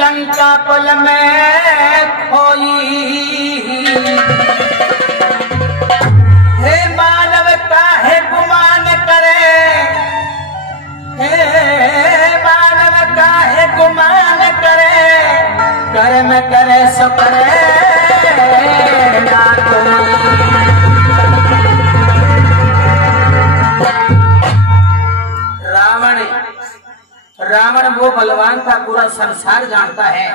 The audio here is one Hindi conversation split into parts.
लंका पल में खोई। हे मानव काहे गुमान करे, हे मानव काहे गुमान करे, कर्म करे सो करे ना कोई। रावण वो बलवान था, पूरा संसार जानता है।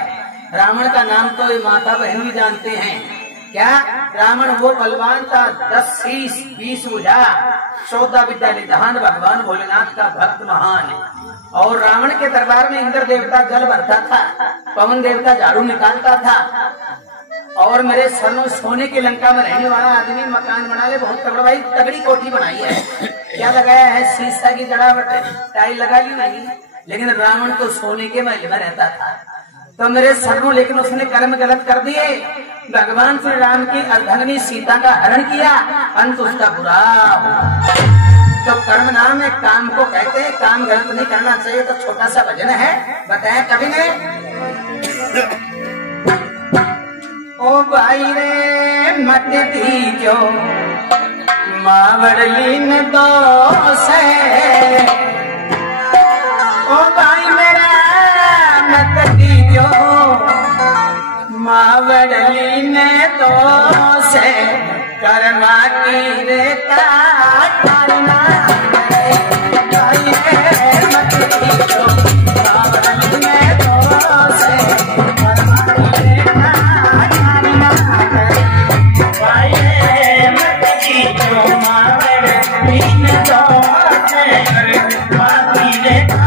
रावण का नाम तो ये माता बहन भी जानते हैं। क्या रावण वो बलवान था, 10 शीश 20 भुजा 14 विद्या निधान, भगवान भोलेनाथ का भक्त महान। और रावण के दरबार में इंद्र देवता जल भरता था, पवन देवता झाड़ू निकालता था। और मेरे सरनो सोने की लंका में रहने वाला आदमी मकान बना ले, बहुत तगड़ा भाई, तगड़ी कोठी बनाई है। क्या लगाया है? शीशा की जड़ावट, टाइल लगा ली नहीं। लेकिन रावण तो सोने के महल में रहता था। तो मेरे सरनो, लेकिन उसने कर्म गलत कर दिए। भगवान श्री राम की अर्धांगिनी सीता का हरण किया, अंत उसका बुरा हुआ। तो कर्म नाम है, काम को कहते हैं। काम गलत नहीं करना चाहिए। तो छोटा सा भजन है, बताया कवि ने। ओ भाई रे मत दीजो मावड़लीन दोष है, ओ भाई मेरा मत दीजो मावड़लीन दोष है, कर्मा की रेता करना भाई रे मत दीजो मावड़लीन दोष है, कर्मा की रेता करना भाई रे मत दीजो मावड़लीन दोष है, कर्मा की रेता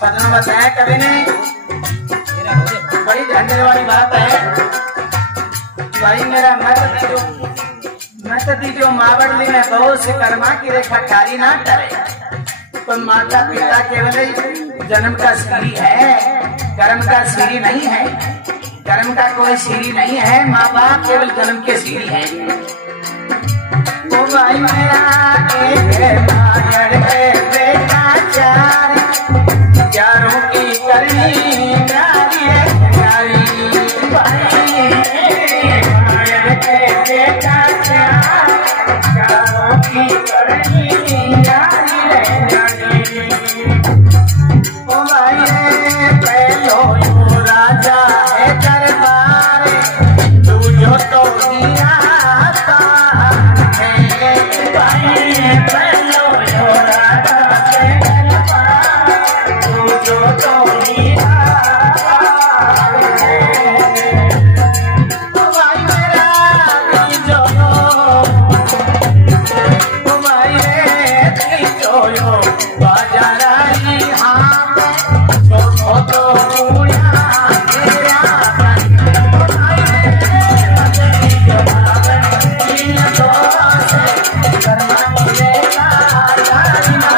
करना बताया कवि ने। बड़ी झंडे वाली बात है भाई, मेरा मत दीजो मावड़ली में दोष, कर्मा की रेखा कारी ना करे। तो माता पिता केवल जन्म का सीढ़ी है, कर्म का सीढ़ी नहीं है। कर्म का कोई सीढ़ी नहीं है, माँ बाप केवल जन्म के सीढ़ी है। ओ भाई मेरा एक बेटा चार, चारों की करनी प्यारी है प्यारी भाई, बेटा चारों की करनी प्यारी है प्यारी। ओ भाई पहलो यू राजा है दरबार, तू जो तो गिराता है भाई, पहलो यू राजा है दरबार, जो तो गिराता है। ओ भाई मेरा जो ओ भाई रे जो बाजाराई हाथ तो पूरा तेरा ओ भाई रे जो इन दोष कर्मा मिलेगा जाना।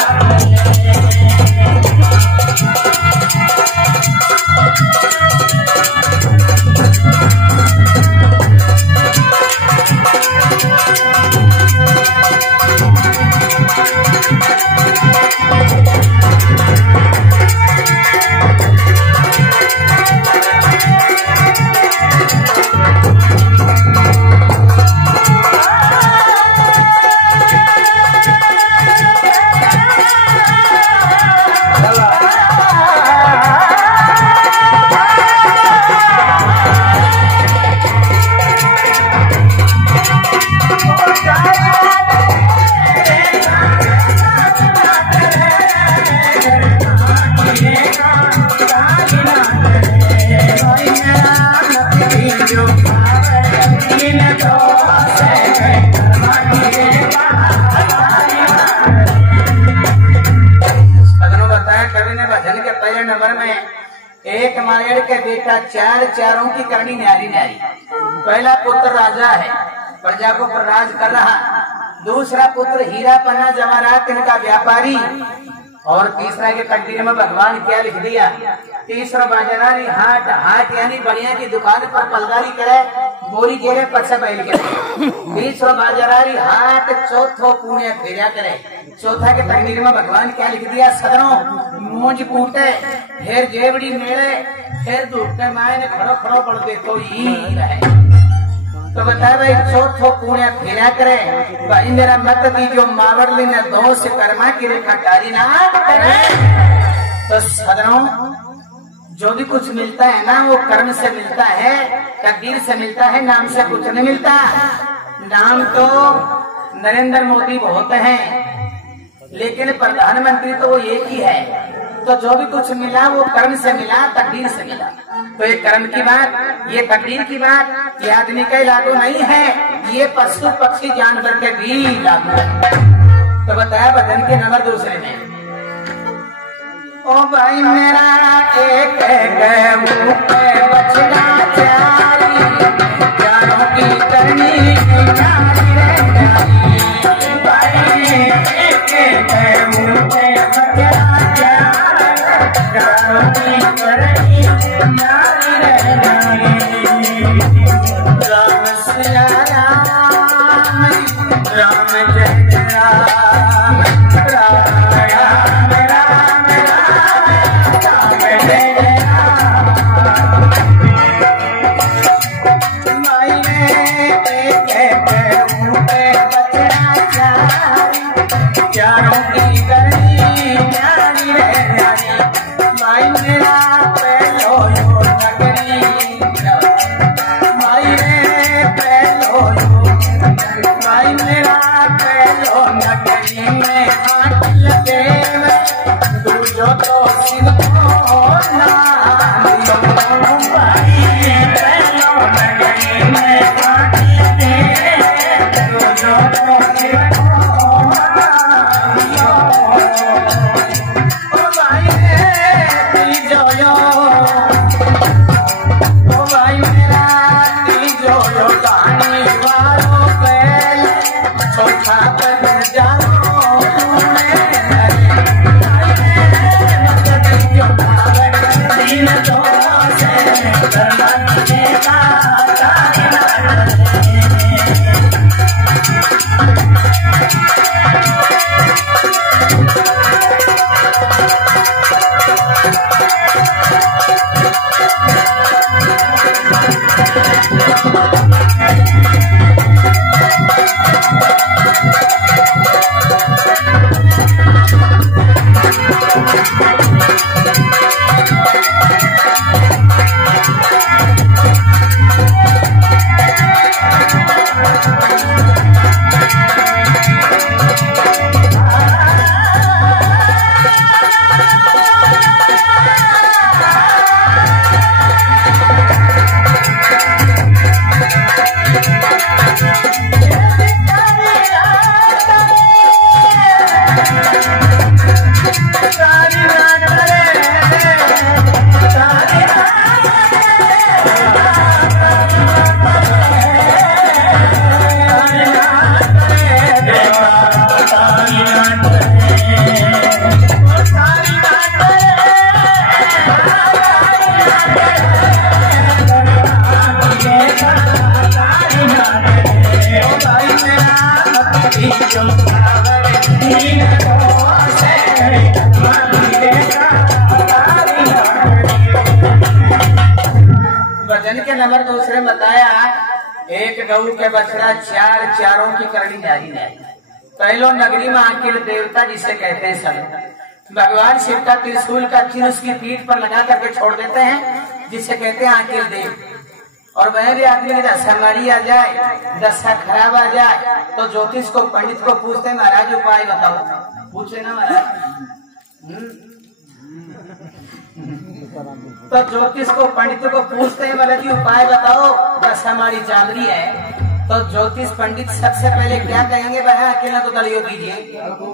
में एक मायर के बेटा चारों की करनी न्यारी न्यारी। पहला पुत्र राजा है, प्रजा को प्रराज कर रहा। दूसरा पुत्र हीरा पन्ना जवाहरात इनका व्यापारी। और तीसरा के तकदीर में भगवान क्या लिख दिया, तीसरा बाजारी हाट यानी बढ़िया की दुकान पर पलगारी करे, बोरी घेरे पछे बैल के। तीसरा बाजारी हाट, चौथो पुण्य फेरा करे। चौथा के तकदीर में भगवान क्या लिख दिया, सदरों मूंज पूटे, फिर जेबड़ी मेले, फिर दूटे माए ने खड़ो खड़ो पड़ते तो ही रहे। तो बताए भाई चौथो पुण्य फेरा करे भाई, मेरा मत दी जो मावरली ने दोष कर्मा की रेखा टारी ना करे। तो सदनों जो भी कुछ मिलता है ना वो कर्म से मिलता है, तकदीर से मिलता है, नाम से कुछ नहीं मिलता। नाम तो नरेंद्र मोदी बहुत हैं, लेकिन प्रधानमंत्री तो वो एक ही है। तो जो भी कुछ मिला वो कर्म से मिला, तकदीर से मिला। तो ये कर्म की बात, ये तकदीर की बात, ये आदमी का लागू नहीं है, ये पशु पक्षी जानवर के भी लागू है। तो बताया भजन के नंबर दूसरे में, ओ भाई मेरा एक मुंह पे बछड़ा चारी, चारों की करनी न्यारी रे न्यारी। भाई एक मुंह पे बछड़ा चारी, चारों की करनी न्यारी रे न्यारी। राम सिया राम, राम जय राम, राम राम राम राम जय राम। माये एक मुंह पे बछड़ा चारी, चारों की करनी न्यारी रे न्यारी। माई मेरा पहलो यो नगरी, माई रे पहलो यो, माई मेरा पहलो नगरी में हाथ लगे दूजो तो सिर को नाम लो। भाई पहलो नगरी में हाथ लगे दूजो तो सिर को नाम लो। ओ भाई तीजो यो, ओ भाई मेरा तीजो यो कहानी वालों पहले चौथा बन जाओ दिन दो से देता भजन के नंबर दूसरे बताया, एक गऊ के बछड़ा चारों की करनी न्यारी न्यारी। पहलो नगरी में आकिल देवता जिसे कहते हैं सब, भगवान शिव का त्रिशूल का चिन्ह उसकी पीठ पर लगा करके छोड़ देते हैं, जिसे कहते हैं आकिल देव। और वह भी आदमी की दशा मारी आ जाए, दशा खराब आ जाए तो ज्योतिष को पंडित को पूछते हैं, महाराज उपाय बताओ। पूछे ना महाराज, तो ज्योतिष को पंडित को पूछते हैं, महाराज जी उपाय बताओ, दशा मारी चल रही है। तो ज्योतिष पंडित सबसे पहले क्या कहेंगे, भाई अकेला तो दलियो दीजिए, हड़को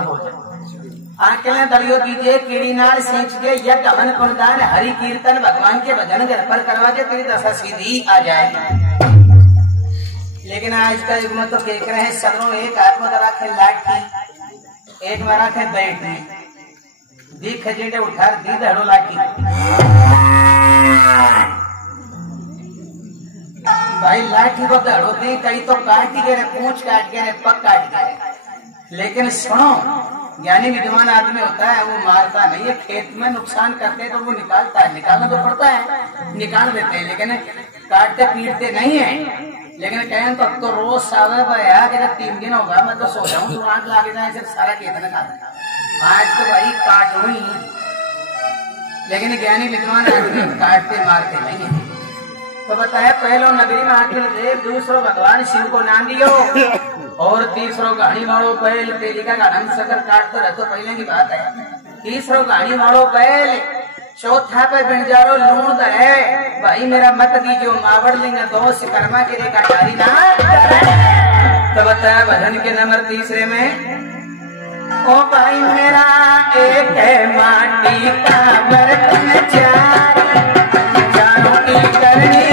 भोजन। आंखें दलियो दीजिए कीड़ी नाल सींच के यज्ञ हवन पुण्यदान हरि कीर्तन भगवान के भजन घर पर करवा के तेरी दशा सीधी आ जाए। लेकिन आज का युग में तो देख रहे हैं सबों एक हाथ में रखे लाठी, एक में रखे बैठी, दी खजेड़े उठा दी धड़ो लाठी। भाई लाठी को धड़ो दी, कहीं तो काट के पूंछ काट के पग काट के। लेकिन सुनो, ज्ञानी विद्वान आदमी होता है वो मारता नहीं है, खेत में नुकसान करते हैं तो वो निकालता है, निकालना तो पड़ता है, निकाल देते हैं, लेकिन काटते पीटते नहीं है। लेकिन कहें तो अब तो रोज सावे भैया कि 3 दिन होगा मैं तो सो जाऊं तो आग लागे जाए सिर्फ सारा खेत में खाता। आज तो भाई काटू ही, लेकिन ज्ञानी विद्वान आदमी काटते मारते नहीं है। तो बताया पहलो नगरी में आखिर देव, दूसरो भगवान शिव को नाम दियो और तीसरो गाड़ी वालों पहल तेली का गाढ़ा सकर काटते रहते पहले की बात है। तीसरो गाड़ी वालों पहल, चौथा पे बिंजारो लूण दे भाई मेरा मत दीजियो मावड़ लेंगे दोष कर्मा के रे कटारी ना। तो बताया भजन के नंबर तीसरे में, ओ भाई मेरा एक है माटी का बर्तन चार, चारों की करनी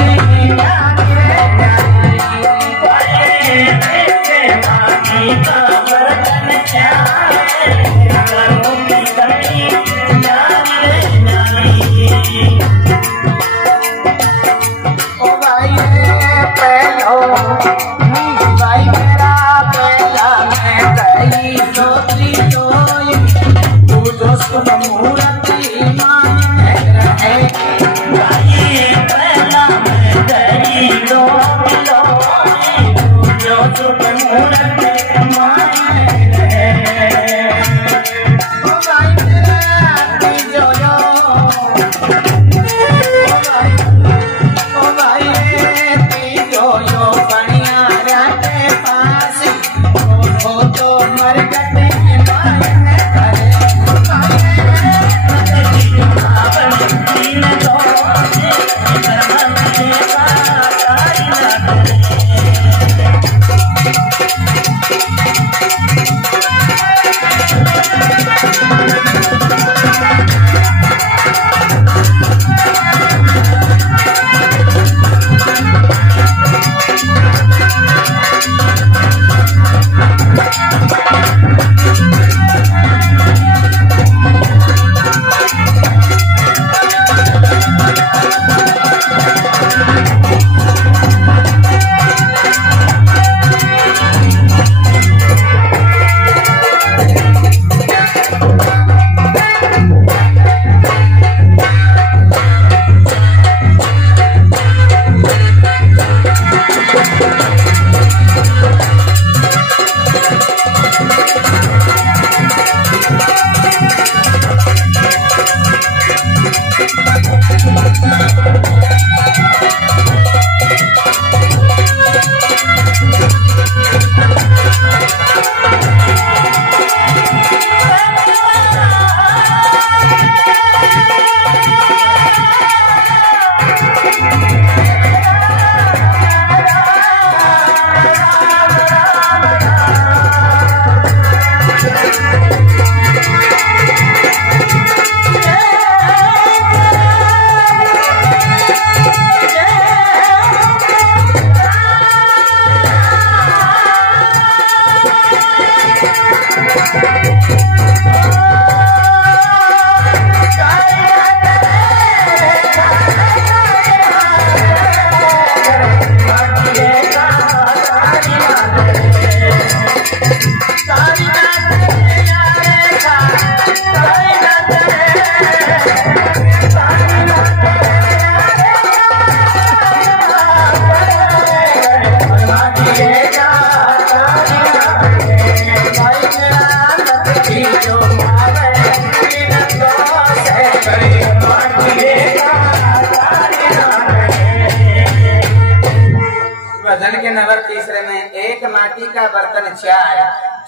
भजन के नंबर तीसरे में, एक माटी का बर्तन चार,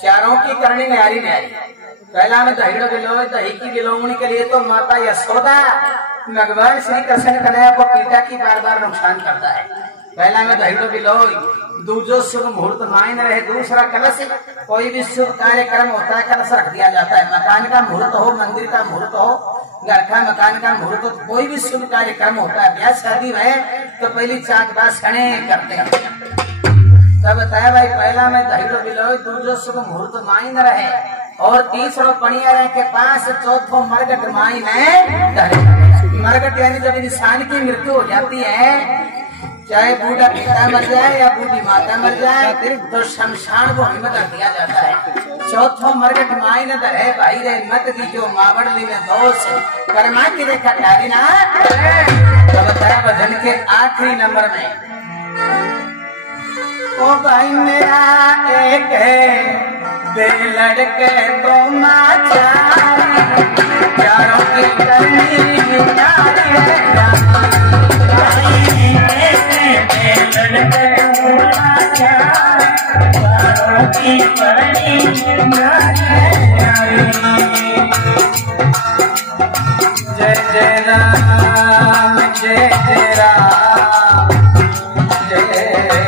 चारों की करनी न्यारी न्यारी। पहला में दही गिलो, दही की गिलोमणी के लिए तो माता यशोदा भगवान श्री कृष्ण कन्हैया को पिता की बार बार नुकसान करता है। पहला में दही बिलोई, दूसरो शुभ मुहूर्त मायने रहे, दूसरा कलश। कोई भी शुभ कार्यक्रम होता है कलश रख दिया जाता है। मकान का मुहूर्त हो, मंदिर का मुहूर्त हो, घर का मकान का मुहूर्त हो, कोई भी शुभ कार्यक्रम होता है, ब्याह शादी है तो पहली चाकबाज खड़े करते हैं। तब बताया भाई पहला में दही बिलोई, दूसरो शुभ मुहूर्त मायने रहे और तीसरो पणिया के पास, चौथो मरगट मायने। मरगट यानी जब इंसान की मृत्यु हो जाती है, चाहे बूढ़ा पिता मर जाए या बूढ़ी माता मर जाए, तो शमशान को हिम्मत दिया जाता है। चौथो मरगट मायने है भाई रे मत की जो मावड़ली में दोष कर्मा की रेखा डाली ना। तो बताया भजन के आखिरी नंबर में, ओ भाई मेरा एक दे लड़के तो माचारी, चारों की करनी नारी है। जय जय राम जय जय राम जय जय राम।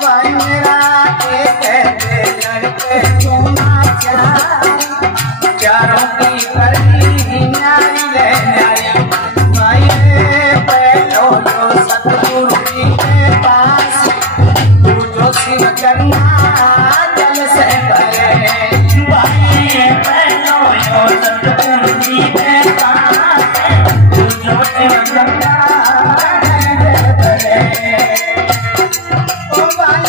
भाई मेरा एक लड़के तुम चारों की करनी न्यारी ले न्यारी। भाई पहलो तो सतगुरु जी के पास, तू जो शिव गंगा जल से भरे। भाई पहलो तो सतगुरु जी के पास, तू जो शिव गंगा जल से भरे। ओ भाई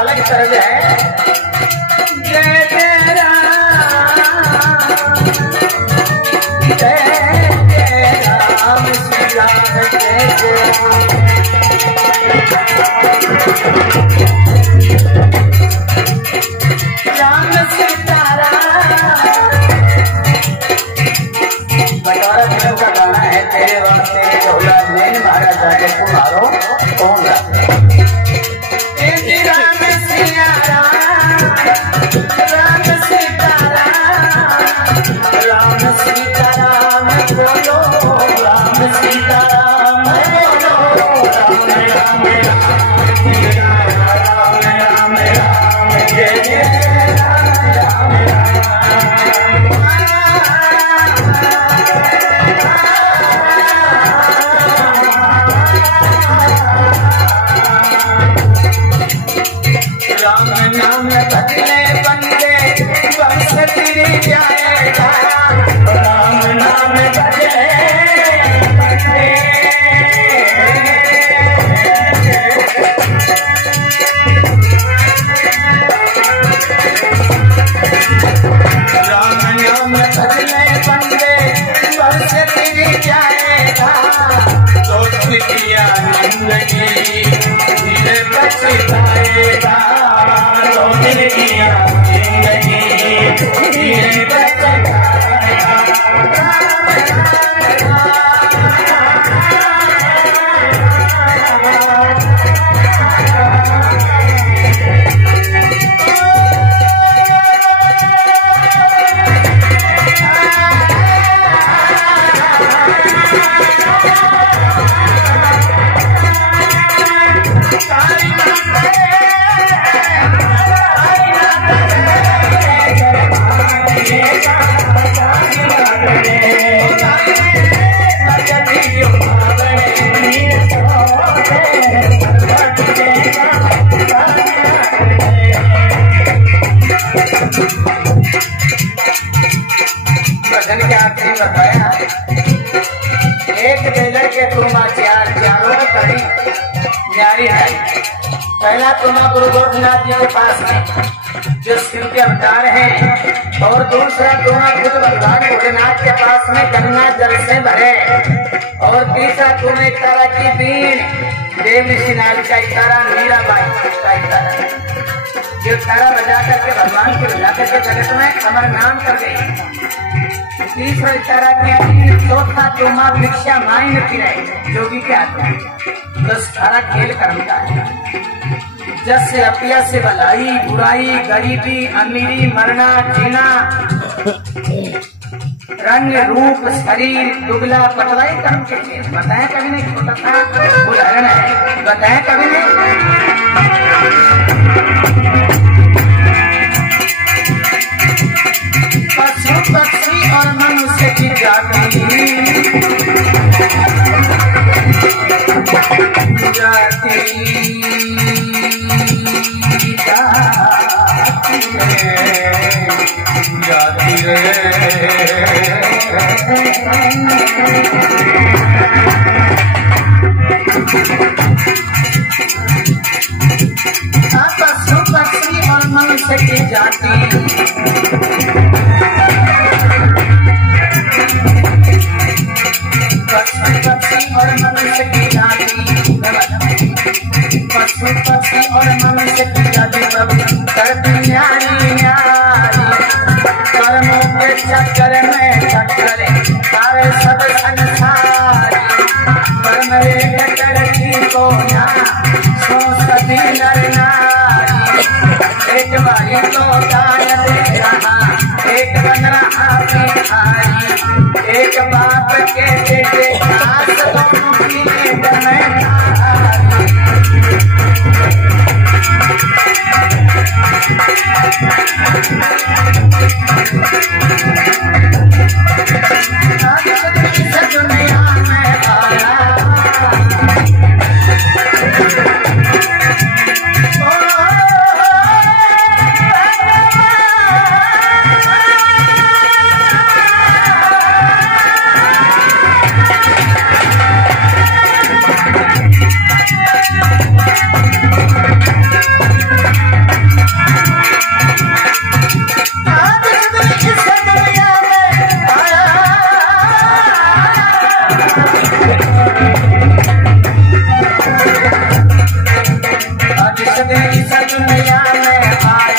अलग तरह है। जय जय राम जय जय राम श्री राम जय जय राम सीताराम। बटोरा फिल्म का गाना है, तेरे वास्ते ढोला नैन मारा जाके तुम्हारो कौन तोमा गुरु गोरखनाथ जी के पास में जो शिव के अवतार हैं, और दूसरा तोमा खुद भगवान भोलेनाथ के पास में गंगा जल से भरे, और तीसरा तोमा एक तारा की बीन देव ऋषि नारी का इशारा, मीराबाई का इशारा, जो तारा बजा करके भगवान को बुला करके जगत में अमर नाम कर गई। तीसरा इशारा की, चौथा तोमा भिक्षा मांग फिरे जोगी के हाथ में। तो सारा खेल कर्म का है। जस से अपिया से भलाई बुराई, गरीबी अमीरी, मरना जीना, रंग रूप शरीर दुबला पतला ही कर्म के खेल। बताया कभी नहीं, छोटा सा उदाहरण है, बताया कभी नहीं। पशु पक्षी और मनुष्य की जाति जाती पशु पक्षी और मनुष्य की जाति पशु पक्षी और मनुष्य की जाति पशु पक्षी और मनुष्य की जाति करती न्यारी न्यारी कर्मों के चक्कर में चक्कर सारे सब संसार कर्म एक करती को ना सो सभी नर नारी एक बारी तो दान दे रहा एक बन रहा भिखारी एक बाप के बेटे आस दोनों की एक में दुनिया में आया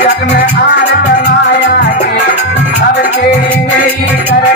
जग में हार कमाया अब तेरी मेरी कर